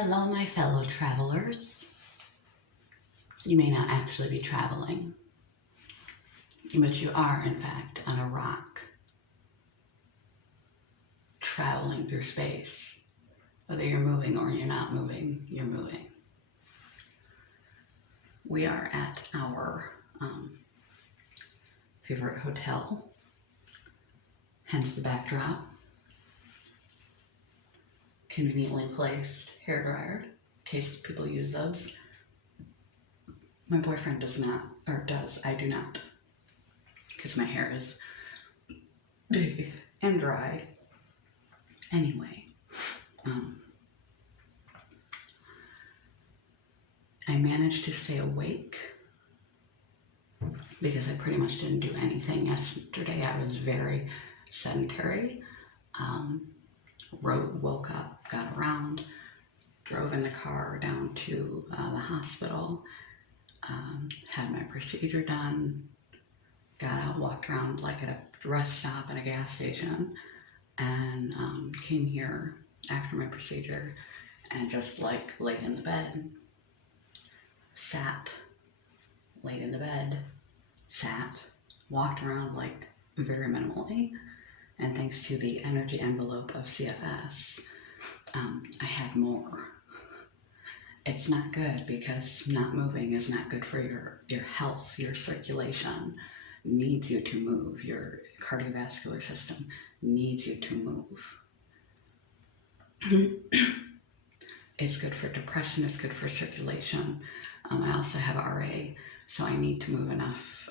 Hello, my fellow travelers. You may not actually be traveling, but you are, in fact, on a rock, traveling through space. Whether you're moving or you're not moving, you're moving. We are at our favorite hotel, hence the backdrop. Conveniently placed hairdryer, in case people use those. My boyfriend does not, or does, I do not, because my hair is big and dry. Anyway, I managed to stay awake because I pretty much didn't do anything yesterday. I was very sedentary. Woke up, got around, drove in the car down to the hospital, had my procedure done, got out, walked around like at a rest stop and a gas station, and came here after my procedure and just like laid in the bed, sat, laid in the bed, sat, walked around like very minimally. And thanks to the energy envelope of CFS, I had more. It's not good because not moving is not good for your health. Your circulation needs you to move. Your cardiovascular system needs you to move. It's good for depression. It's good for circulation. I also have RA, so I need to move enough.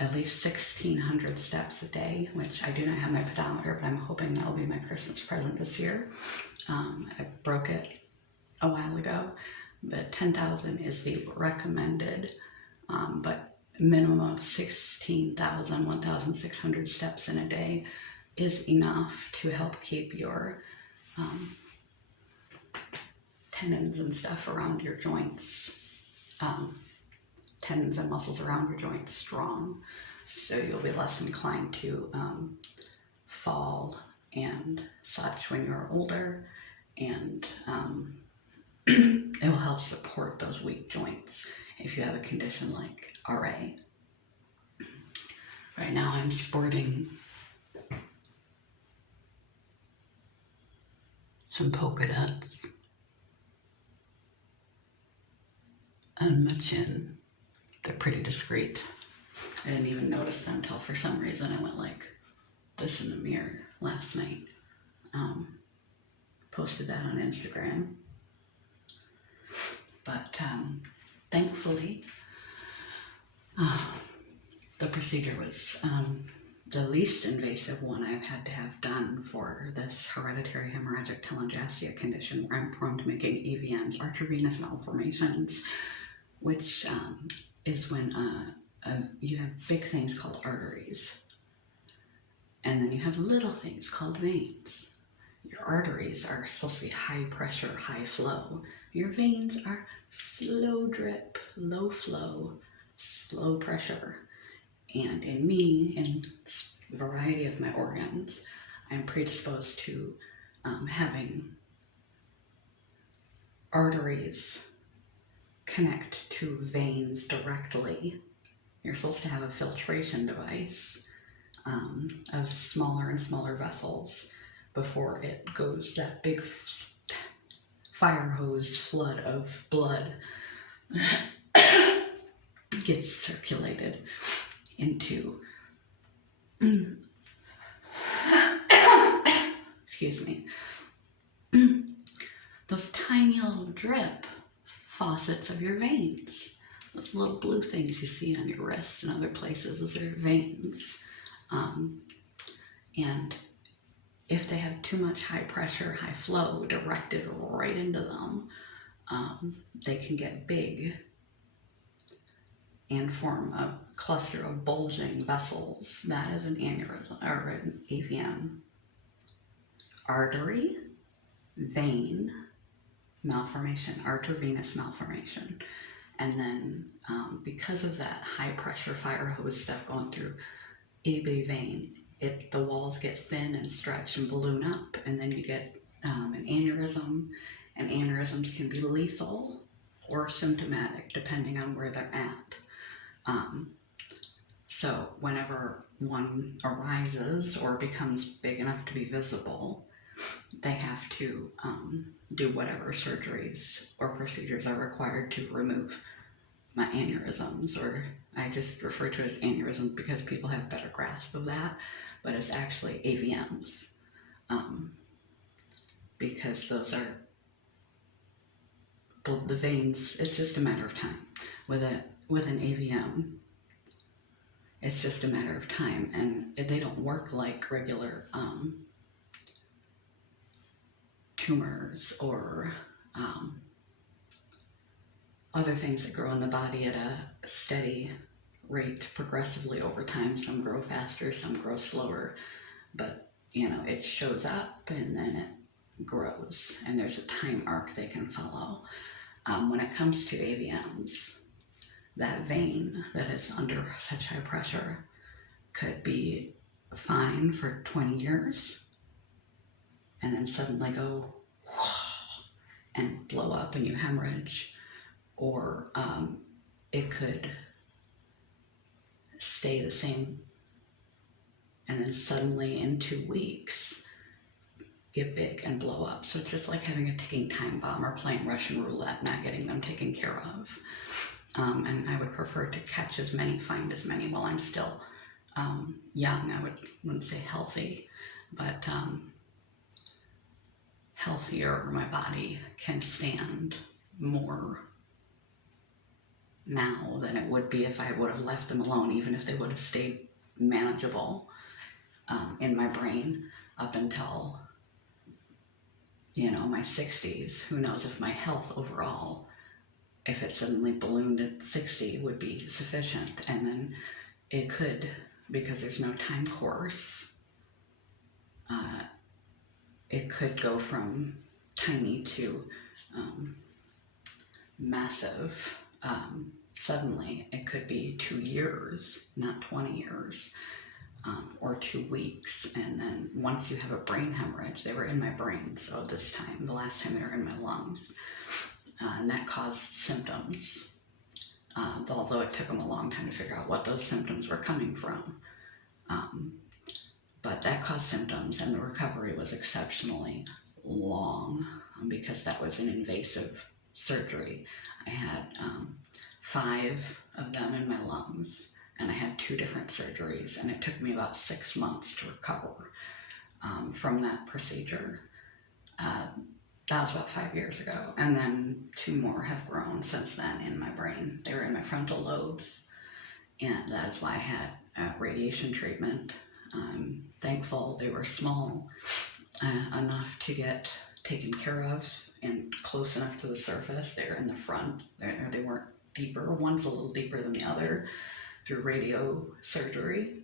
At least 1,600 steps a day, which I do not have my pedometer, but I'm hoping that will be my Christmas present this year. I broke it a while ago, but 10,000 is the recommended, but minimum of 16,000, 1,600 steps in a day is enough to help keep your tendons and stuff around your joints, tendons and muscles around your joints strong, so you'll be less inclined to fall and such when you're older, and it will help support those weak joints if you have a condition like RA. Right now I'm sporting some polka dots on my chin. They're pretty discreet. I didn't even notice them until for some reason I went like this in the mirror last night. Posted that on Instagram. But thankfully, the procedure was the least invasive one I've had to have done for this hereditary hemorrhagic telangiectasia condition where I'm prone to making AVMs, arteriovenous malformations, which is when you have big things called arteries, and then you have little things called veins. Your arteries are supposed to be high pressure, high flow. Your veins are slow drip, low flow, slow pressure. And in me, in a variety of my organs, I'm predisposed to having arteries connect to veins directly. You're supposed to have a filtration device of smaller and smaller vessels before it goes that big fire hose flood of blood gets circulated into excuse me, those tiny little drip faucets of your veins. Those little blue things you see on your wrist and other places, those are veins. And if they have too much high pressure, high flow directed right into them, they can get big and form a cluster of bulging vessels. That is an aneurysm or an AVM. Artery, vein malformation, arteriovenous malformation. And then because of that high pressure fire hose stuff going through itty bitty vein, the walls get thin and stretch and balloon up, and then you get an aneurysm, and aneurysms can be lethal or symptomatic depending on where they're at. So whenever one arises or becomes big enough to be visible, they have to do whatever surgeries or procedures are required to remove my aneurysms, or I just refer to it as aneurysms because people have better grasp of that, but it's actually AVMs, because those are the veins. It's just a matter of time. With an AVM, it's just a matter of time, and they don't work like regular tumors or other things that grow in the body at a steady rate progressively over time. Some grow faster, some grow slower, but it shows up and then it grows, and there's a time arc they can follow. When it comes to AVMs, that vein that is under such high pressure could be fine for 20 years and then suddenly go and blow up and you hemorrhage, or it could stay the same and then suddenly in 2 weeks get big and blow up. So it's just like having a ticking time bomb or playing Russian roulette, not getting them taken care of. And I would prefer to catch as many, find as many while I'm still young. I wouldn't say healthy, but healthier. My body can stand more now than it would be if I would have left them alone, even if they would have stayed manageable in my brain up until my 60s. Who knows if my health overall, if it suddenly ballooned at 60, would be sufficient. And then it could, because there's no time course, it could go from tiny to massive. Suddenly, it could be 2 years, not 20 years, or 2 weeks. And then once you have a brain hemorrhage, they were in my brain, so the last time they were in my lungs, and that caused symptoms, although it took them a long time to figure out what those symptoms were coming from. But that caused symptoms, and the recovery was exceptionally long because that was an invasive surgery. I had 5 of them in my lungs, and I had 2 different surgeries, and it took me about 6 months to recover from that procedure. That was about 5 years ago, and then 2 more have grown since then in my brain. They were in my frontal lobes, and that is why I had radiation treatment. I'm thankful they were small enough to get taken care of and close enough to the surface. They were in the front. They weren't deeper. One's a little deeper than the other through radio surgery.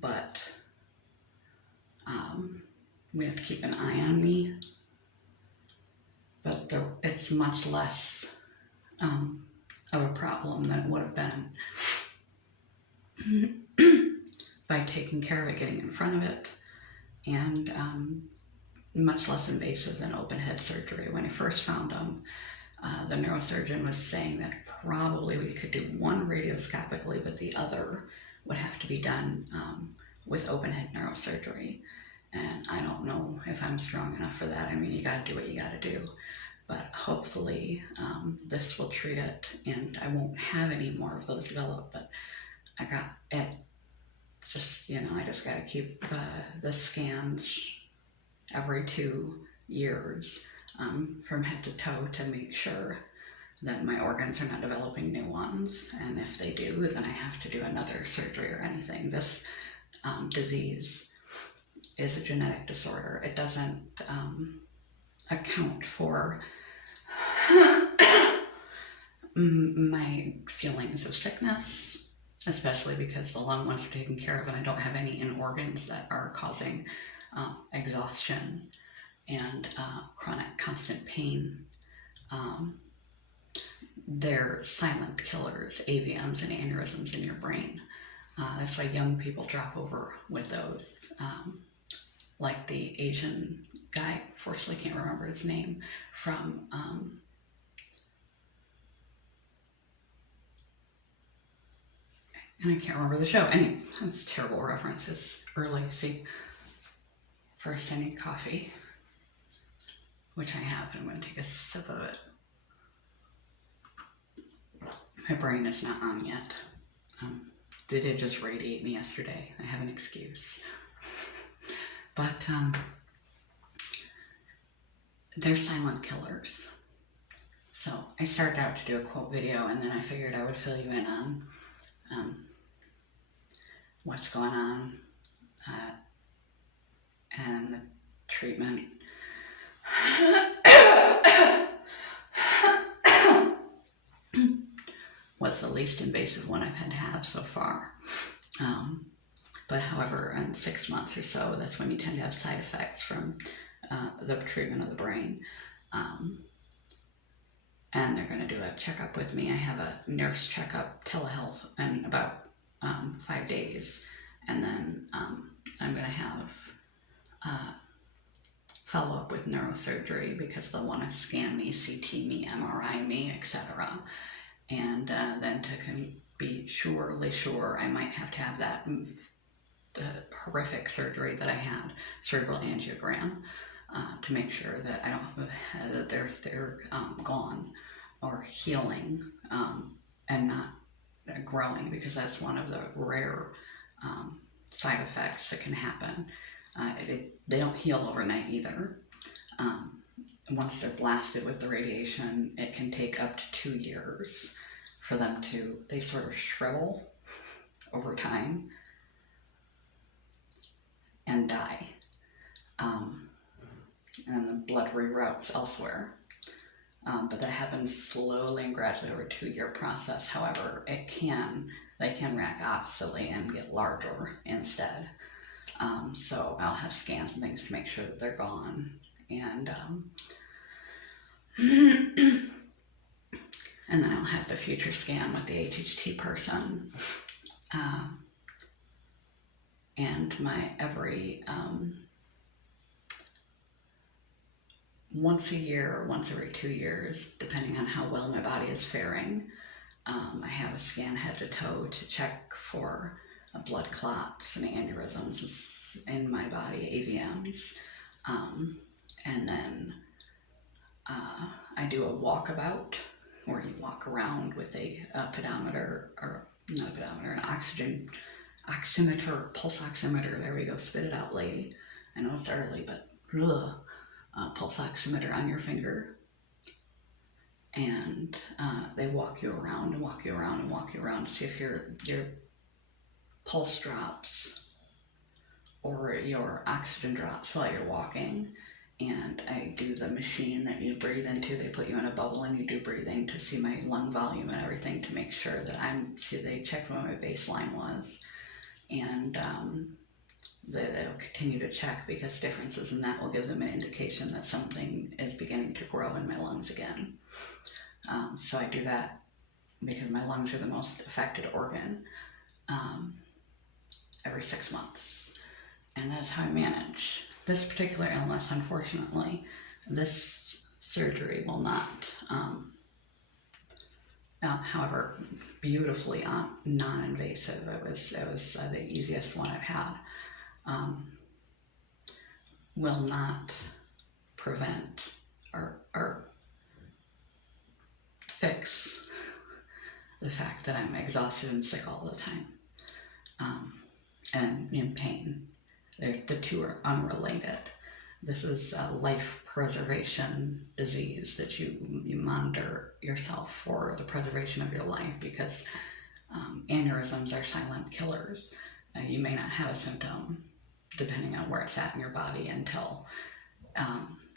But we have to keep an eye on me. But it's much less of a problem than it would have been by taking care of it, getting in front of it, and much less invasive than open head surgery. When I first found them, the neurosurgeon was saying that probably we could do one radioscopically, but the other would have to be done with open head neurosurgery. And I don't know if I'm strong enough for that. I mean, you gotta do what you gotta do. But hopefully this will treat it, and I won't have any more of those develop. But I got it. Just, I just gotta keep the scans every 2 years from head to toe to make sure that my organs are not developing new ones. And if they do, then I have to do another surgery or anything. This disease is a genetic disorder. It doesn't account for my feelings of sickness, especially because the lung ones are taken care of and I don't have any in organs that are causing exhaustion and chronic constant pain. They're silent killers, AVMs and aneurysms in your brain. That's why young people drop over with those, like the Asian guy, fortunately can't remember his name, from and I can't remember the show. Anyway, that's terrible references. Early, see. First I need coffee, which I have. I'm going to take a sip of it. My brain is not on yet. They did just radiate me yesterday. I have an excuse. But they're silent killers. So I started out to do a quote video, and then I figured I would fill you in on what's going on and the treatment. Was the least invasive one I've had to have so far. But however, in 6 months or so, that's when you tend to have side effects from the treatment of the brain. And they're going to do a checkup with me. I have a nurse checkup, telehealth, in about 5 days. And then I'm going to have follow up with neurosurgery because they'll want to scan me, CT me, MRI me, etc. And then to be surely sure, I might have to have the horrific surgery that I had, cerebral angiogram, to make sure that I don't have that they're gone or healing and not growing, because that's one of the rare side effects that can happen. They don't heal overnight either. Once they're blasted with the radiation, it can take up to 2 years for them they sort of shrivel over time and die. And the blood reroutes elsewhere. But that happens slowly and gradually over a 2-year process. However, they can react oppositely and get larger instead. So I'll have scans and things to make sure that they're gone. And and then I'll have the future scan with the HHT person. And my every once a year, once every 2 years, depending on how well my body is faring, I have a scan head to toe to check for blood clots and aneurysms in my body, AVMs. And then I do a walkabout, where you walk around with a pedometer, or not a pedometer, an oximeter, pulse oximeter. There we go, spit it out, lady. I know it's early, but pulse oximeter on your finger. And they walk you around and walk you around and walk you around to see if your pulse drops or your oxygen drops while you're walking. And I do the machine that you breathe into. They put you in a bubble and you do breathing to see my lung volume and everything, to make sure that they checked what my baseline was. And they'll continue to check, because differences in that will give them an indication that something is beginning to grow in my lungs again. So I do that because my lungs are the most affected organ, every 6 months. And that's how I manage this particular illness. Unfortunately, this surgery will not, however, beautifully non-invasive. It was the easiest one I've had. Will not prevent or fix the fact that I'm exhausted and sick all the time, and in pain. The two are unrelated. This is a life preservation disease that you monitor yourself for the preservation of your life, because aneurysms are silent killers. You may not have a symptom, depending on where it's at in your body, until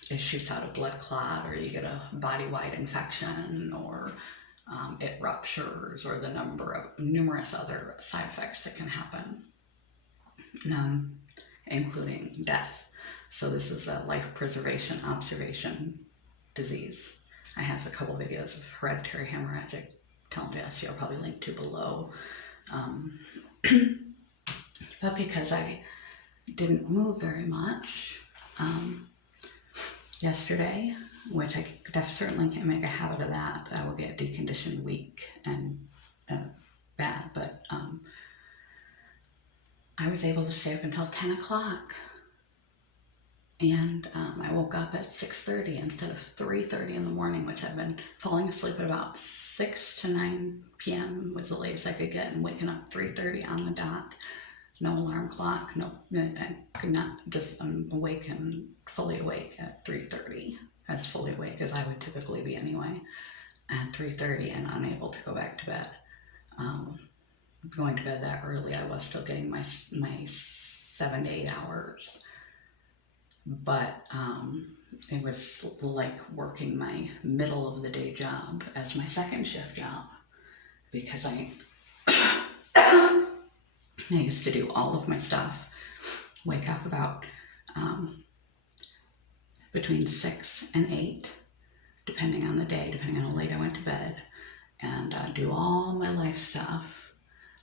it shoots out a blood clot, or you get a body-wide infection, or it ruptures, or the numerous other side effects that can happen, including death. So this is a life preservation observation disease. I have a couple videos of hereditary hemorrhagic telangiectasia I'll probably link to below. But because I didn't move very much, yesterday, which I certainly can't make a habit of that. I will get deconditioned weak and bad, but I was able to stay up until 10 o'clock. And I woke up at 6:30 instead of 3:30 in the morning, which I've been falling asleep at about 6 to 9 p.m. was the latest I could get, and waking up 3:30 on the dot. No alarm clock, no, I could not, just awake and fully awake at 3:30, as fully awake as I would typically be anyway, at 3:30, and unable to go back to bed. Going to bed that early, I was still getting my 7 to 8 hours. But it was like working my middle of the day job as my second shift job, because I used to do all of my stuff, wake up about between 6 and 8, depending on the day, depending on how late I went to bed, and do all my life stuff,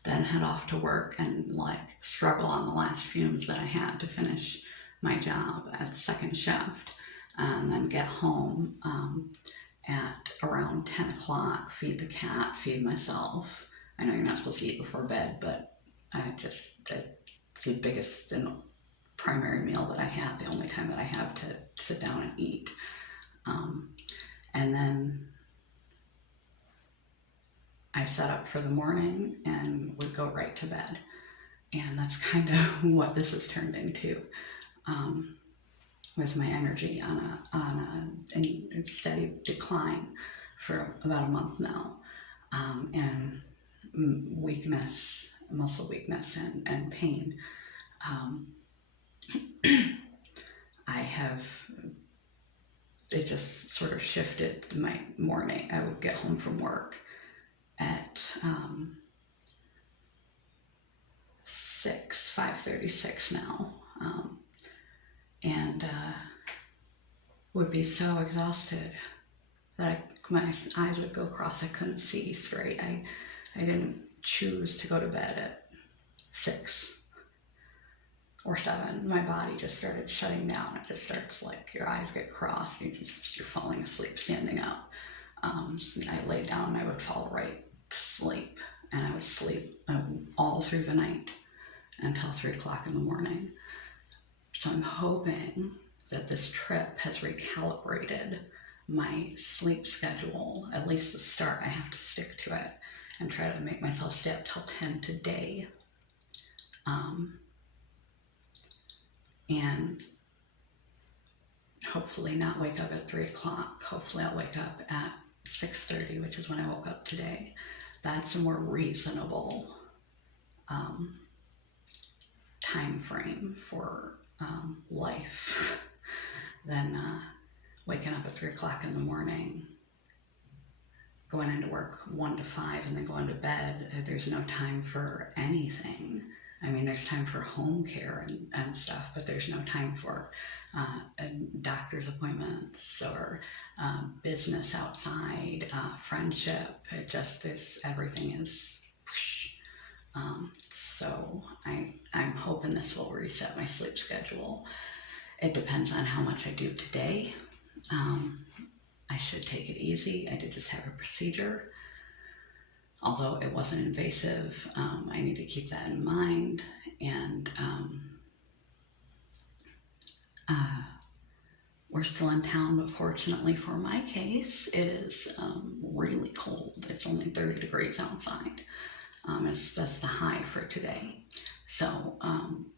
then head off to work and like struggle on the last fumes that I had to finish my job at second shift, and then get home at around 10 o'clock, feed the cat, feed myself. I know you're not supposed to eat before bed, but it's the biggest and primary meal that I had, the only time that I have to sit down and eat. And then I set up for the morning and would go right to bed. And that's kind of what this has turned into. Was my energy on a steady decline for about a month now, and weakness, muscle weakness, and pain. It just sort of shifted my morning. I would get home from work at 5:36 now. And would be so exhausted that my eyes would go cross. I couldn't see straight. I didn't choose to go to bed at 6 or 7. My body just started shutting down. It just starts like your eyes get crossed. You're falling asleep standing up. So I lay down and I would fall right to sleep, and I would sleep all through the night until 3 o'clock in the morning. So I'm hoping that this trip has recalibrated my sleep schedule. At least to start, I have to stick to it and try to make myself stay up till 10 today. And hopefully not wake up at 3 o'clock. Hopefully I'll wake up at 6:30, which is when I woke up today. That's a more reasonable time frame for life than waking up at 3 o'clock in the morning, going into work 1 to 5, and then going to bed. There's no time for anything. I mean, there's time for home care and stuff, but there's no time for doctor's appointments or business outside, friendship. Everything is. So I'm hoping this will reset my sleep schedule. It depends on how much I do today. I should take it easy. I did just have a procedure. Although it wasn't invasive, I need to keep that in mind. And we're still in town, but fortunately for my case, it is really cold. It's only 30 degrees outside. That's the high for today. So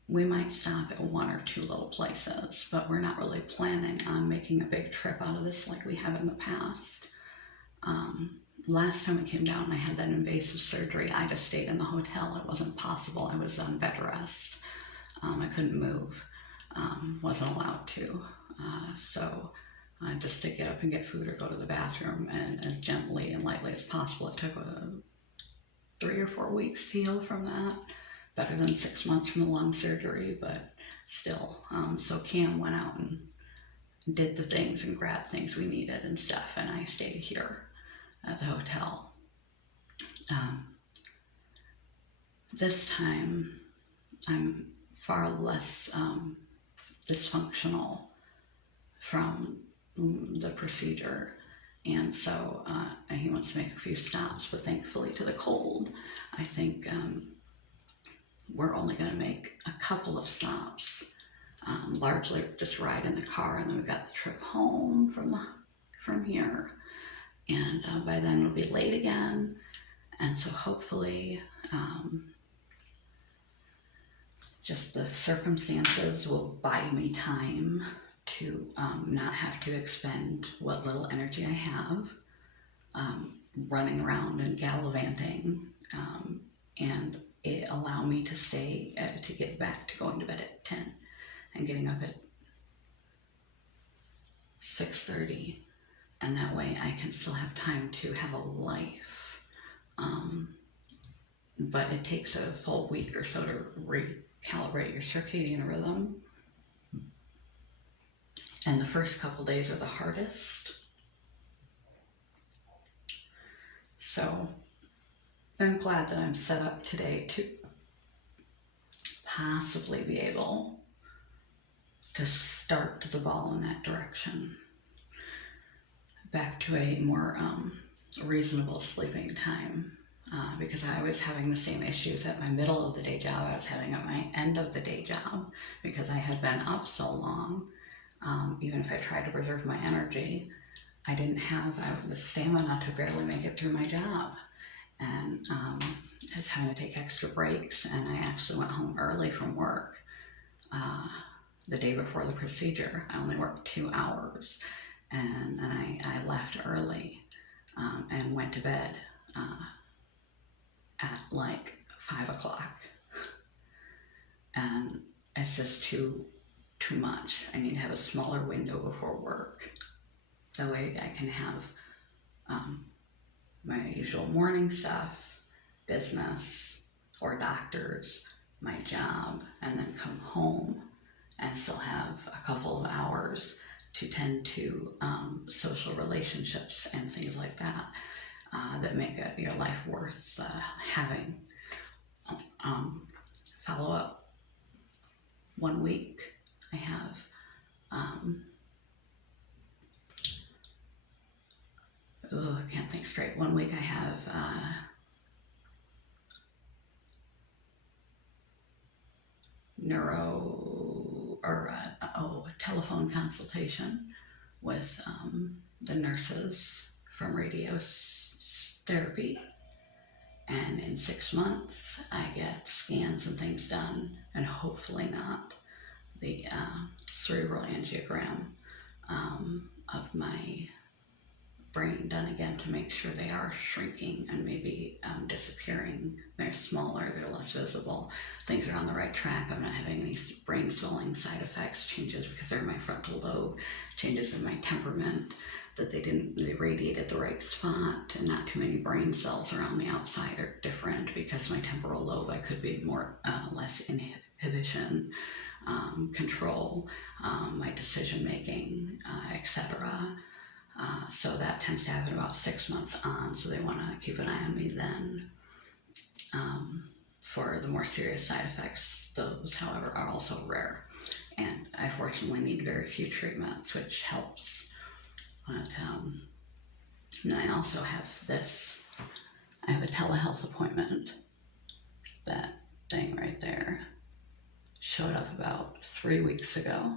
we might stop at 1 or 2 little places, but we're not really planning on making a big trip out of this like we have in the past. Last time I came down, I had that invasive surgery. I just stayed in the hotel. It wasn't possible. I was on bed rest. I couldn't move. Wasn't allowed to. So just to get up and get food or go to the bathroom, and as gently and lightly as possible. It took 3 or 4 weeks to heal from that. Better than 6 months from the lung surgery, but still. So Cam went out and did the things and grabbed things we needed and stuff, and I stayed here at the hotel. This time, I'm far less dysfunctional from the procedure. And so he wants to make a few stops, but thankfully to the cold, I think we're only going to make a couple of stops, largely just ride in the car, and then we've got the trip home from here. And by then we'll be late again, and so hopefully just the circumstances will buy me time to not have to expend what little energy I have running around and gallivanting, and it allow me to stay to get back to going to bed at 10 and getting up at 6:30, and that way I can still have time to have a life. But it takes a full week or so to recalibrate your circadian rhythm, and the first couple days are the hardest. So I'm glad that I'm set up today to possibly be able to start the ball in that direction. Back to a more reasonable sleeping time, because I was having the same issues at my middle of the day job I was having at my end of the day job, because I had been up so long. Even if I tried to preserve my energy, I didn't have the stamina to barely make it through my job. And I was having to take extra breaks, and I actually went home early from work the day before the procedure. I only worked 2 hours, and then I left early and went to bed at like 5 o'clock. And it's just too much. I need to have a smaller window before work. That way I can have my usual morning stuff, business or doctors, my job, and then come home and still have a couple of hours to tend to social relationships and things like that that make your life worth having. Follow up. 1 week I have I can't think straight. 1 week I have telephone consultation with the nurses from radiotherapy, and in 6 months I get scans and things done, and hopefully not the cerebral angiogram of my brain done again to make sure they are shrinking and maybe disappearing. They're smaller, they're less visible, things are on the right track. I'm not having any brain swelling side effects, changes because they're in my frontal lobe, changes in my temperament, that they radiated the right spot, and not too many brain cells around the outside are different because my temporal lobe, I could be less inhibition, control, my decision making, etc. So that tends to happen about 6 months on, so they want to keep an eye on me then. For the more serious side effects, those, however, are also rare, and I fortunately need very few treatments, which helps. But and I also have this. I have a telehealth appointment. That thing right there showed up about 3 weeks ago.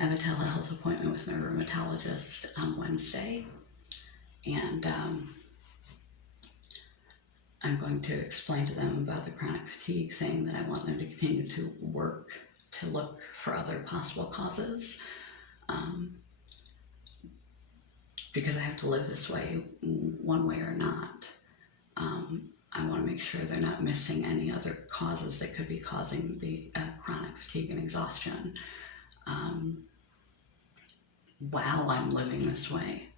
I have a telehealth appointment with my rheumatologist on Wednesday, and I'm going to explain to them about the chronic fatigue thing, that I want them to continue to work to look for other possible causes, because I have to live this way one way or not. I want to make sure they're not missing any other causes that could be causing the chronic fatigue and exhaustion while I'm living this way,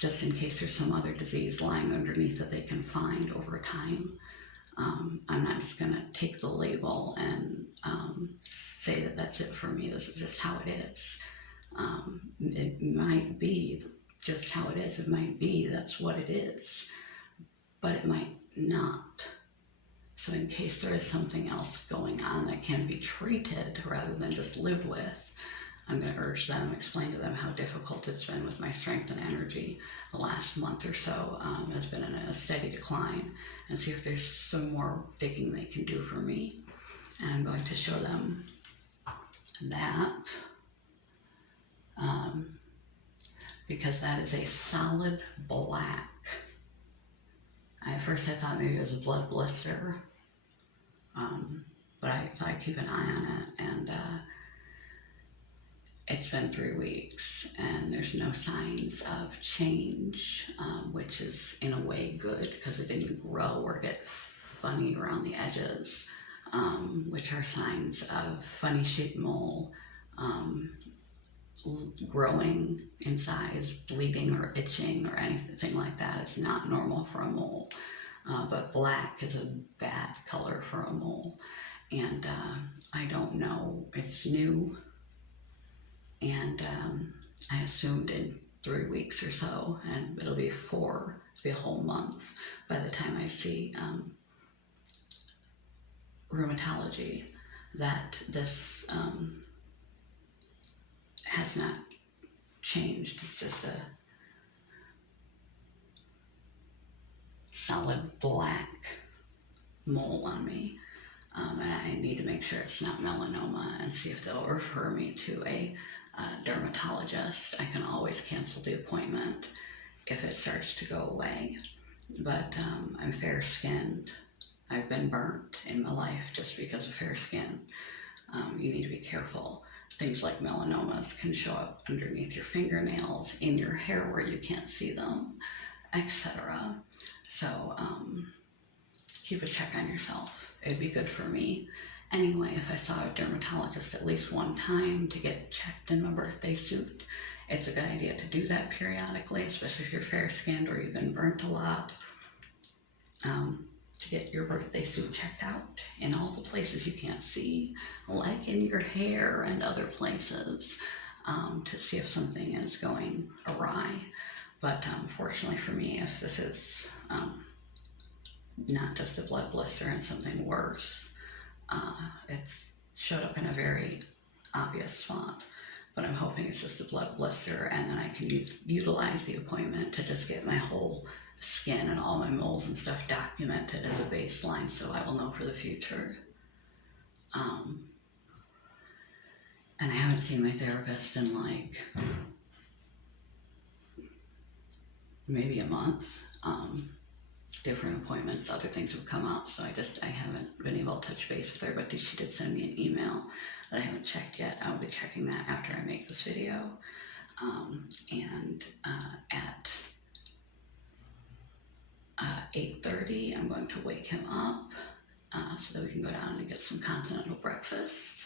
just in case there's some other disease lying underneath that they can find over time. I'm not just going to take the label and say that that's it for me, this is just how it is. It might be just how it is, it might be that's what it is, but it might not. So in case there is something else going on that can be treated rather than just lived with, I'm going to urge them, explain to them how difficult it's been with my strength and energy. The last month or so has been in a steady decline, and see if there's some more digging they can do for me. And I'm going to show them that, because that is a solid black. At first I thought maybe it was a blood blister, but I thought I'd keep an eye on it, and it's been 3 weeks and there's no signs of change, which is in a way good, because it didn't grow or get funny around the edges, which are signs of funny shaped mole, growing in size, bleeding or itching or anything like that. It's not normal for a mole, but black is a bad color for a mole. And I don't know, it's new, and I assumed in 3 weeks or so, and it'll be 4, it'll be a whole month by the time I see rheumatology, that this has not changed. It's just a solid black mole on me, and I need to make sure it's not melanoma, and see if they'll refer me to a dermatologist. I can always cancel the appointment if it starts to go away, but I'm fair skinned. I've been burnt in my life just because of fair skin. You need to be careful. Things like melanomas can show up underneath your fingernails, in your hair where you can't see them, etc. So keep a check on yourself. It'd be good for me anyway if I saw a dermatologist at least one time to get checked in my birthday suit. It's a good idea to do that periodically, especially if you're fair skinned or you've been burnt a lot, to get your birthday suit checked out in all the places you can't see, like in your hair and other places, to see if something is going awry. But fortunately for me, if this is not just a blood blister and something worse, it's showed up in a very obvious spot. But I'm hoping it's just a blood blister, and then I can utilize the appointment to just get my whole skin and all my moles and stuff documented as a baseline, so I will know for the future. And I haven't seen my therapist in like maybe a month. Different appointments, other things have come up, so I haven't been able to touch base with her, but she did send me an email that I haven't checked yet. I'll be checking that after I make this video. And at 8:30, I'm going to wake him up so that we can go down and get some continental breakfast.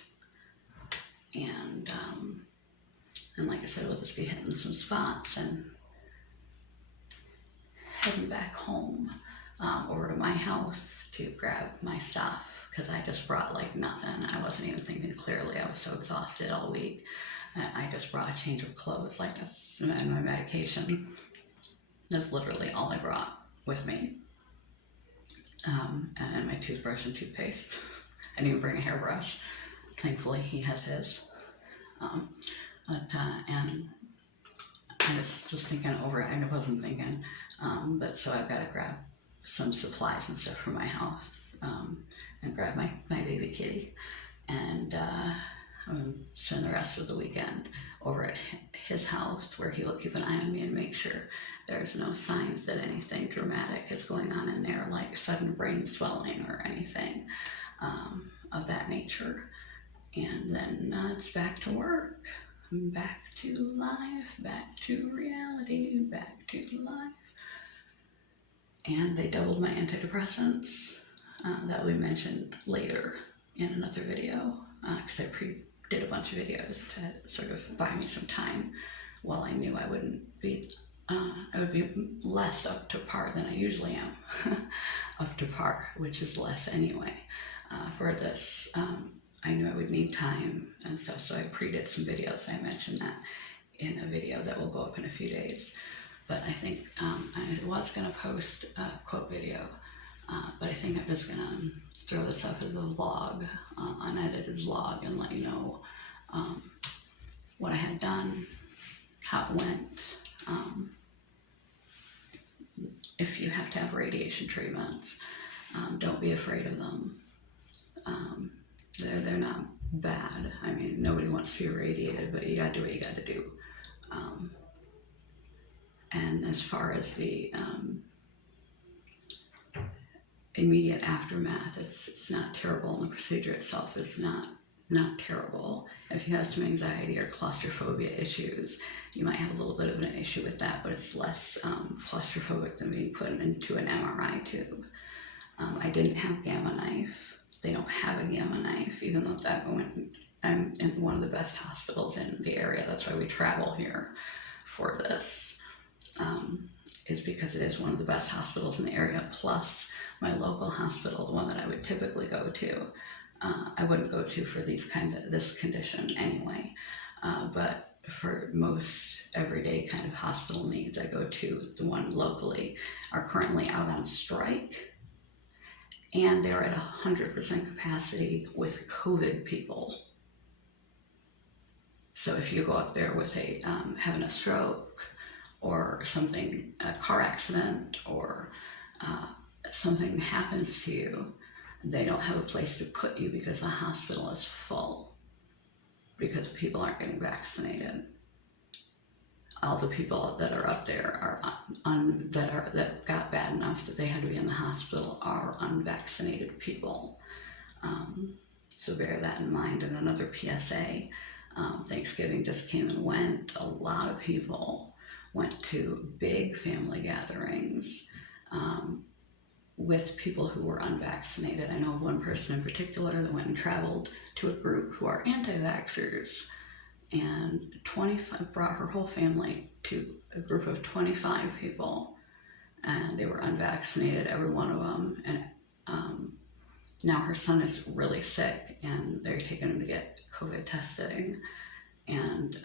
And like I said, we'll just be hitting some spots and heading back home, over to my house to grab my stuff, because I just brought like nothing. I wasn't even thinking clearly. I was so exhausted all week. I just brought a change of clothes, like this, and my medication. That's literally all I brought with me. And my toothbrush and toothpaste. I didn't even bring a hairbrush. Thankfully, he has his. And I just was thinking over it. I wasn't thinking. But so I've got to grab some supplies and stuff from my house, and grab my baby kitty, and spend the rest of the weekend over at his house, where he will keep an eye on me and make sure there's no signs that anything dramatic is going on in there, like sudden brain swelling or anything of that nature. And then it's back to work, back to life, back to reality, back to life. And they doubled my antidepressants that we mentioned later in another video, because I did a bunch of videos to sort of buy me some time while I knew I would be less up to par than I usually am, up to par, which is less anyway. For this, I knew I would need time and stuff, so I pre-did some videos. I mentioned that in a video that will go up in a few days. But I think I was going to post a quote video, but I think I'm just going to throw this up as a vlog, unedited vlog, and let you know how it went. If you have to have radiation treatments, don't be afraid of them. They're not bad. I mean, nobody wants to be irradiated, but you gotta do what you gotta do. And as far as the immediate aftermath, it's not terrible, and the procedure itself is not terrible. If you have some anxiety or claustrophobia issues, you might have a little bit of an issue with that, but it's less claustrophobic than being put into an MRI tube. I didn't have gamma knife. They don't have a gamma knife, even though I'm in one of the best hospitals in the area. That's why we travel here for this, is because it is one of the best hospitals in the area. Plus, my local hospital, the one that I would typically go to, I wouldn't go to for this condition anyway. But for most everyday kind of hospital needs, I go to the one locally. Are currently out on strike, and they're at 100% capacity with COVID people. So if you go up there with having a stroke or something, a car accident, or something happens to you, they don't have a place to put you because the hospital is full because people aren't getting vaccinated. All the people that are up there that got bad enough that they had to be in the hospital are unvaccinated people. So bear that in mind. And another PSA, Thanksgiving just came and went. A lot of people went to big family gatherings with people who were unvaccinated. I know of one person in particular that went and traveled to a group who are anti-vaxxers, and brought her whole family to a group of 25 people, and they were unvaccinated, every one of them. And now her son is really sick, and they're taking him to get COVID testing, and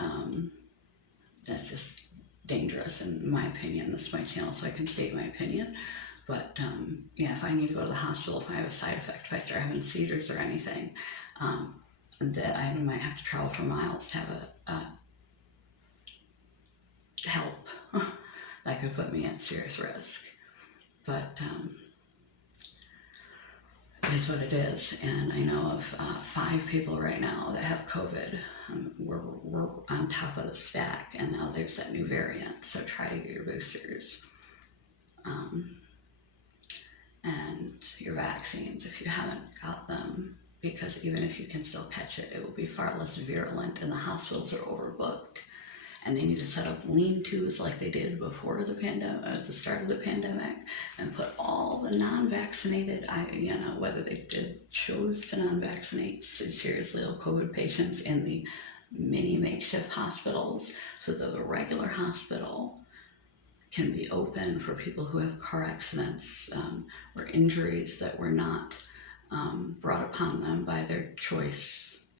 that's just dangerous in my opinion. This is my channel, so I can state my opinion. But yeah, if I need to go to the hospital, if I have a side effect, if I start having seizures or anything, that I might have to travel for miles to have help. That could put me at serious risk. But it is what it is. And I know of 5 people right now that have COVID. We're on top of the stack, and now there's that new variant. So try to get your boosters. And your vaccines if you haven't got them, because even if you can still catch it, it will be far less virulent, and the hospitals are overbooked, and they need to set up lean-tos like they did before the pandemic, at the start of the pandemic, and put all the non-vaccinated, whether they chose to non-vaccinate seriously ill COVID patients in the mini makeshift hospitals, so that the regular hospital can be open for people who have car accidents or injuries that were not brought upon them by their choice